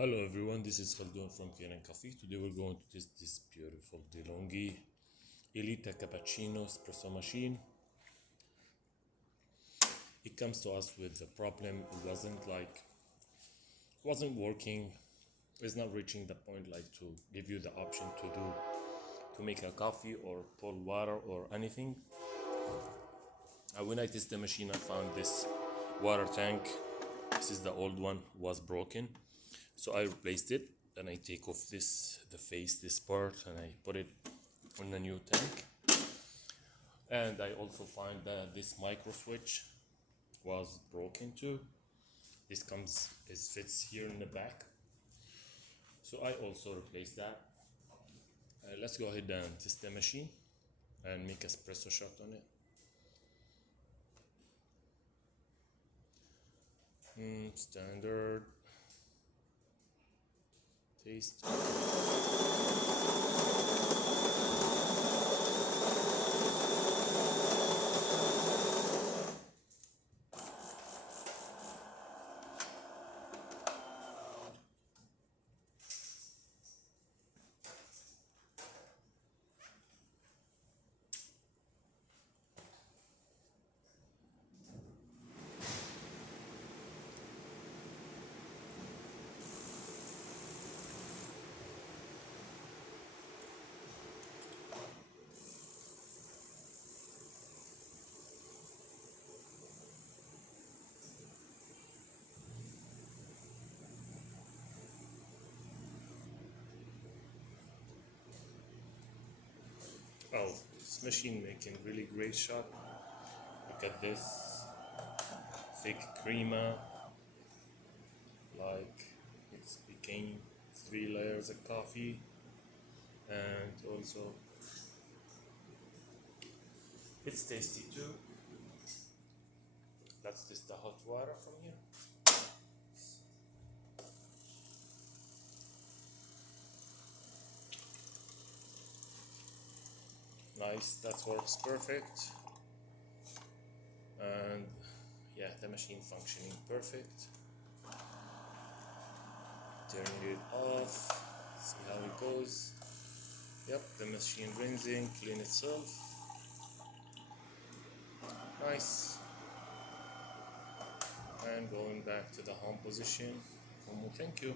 Hello everyone, this is Khaldun from Kanen Coffee. Today we're going to test this beautiful DeLonghi Eletta cappuccino espresso machine. It comes to us with a problem. It wasn't working. It's not reaching the point like to give you the option to make a coffee or pour water or anything. When I test the machine, I found this water tank. This is the old one, was broken. So I replaced it, then I take off this part, and I put it on the new tank. And I also find that this micro switch was broken too. It fits here in the back. So I also replaced that. Let's go ahead and test the machine and make espresso shot on it. Standard taste. Oh, this machine making really great shot. Look at this thick crema, like it's became 3 layers of coffee, and also it's tasty too. Let's test the hot water from here. Nice, that works perfect. And yeah, the machine functioning perfect. Turning it off, see how it goes. Yep, the machine rinsing, clean itself. Nice. And going back to the home position. Thank you.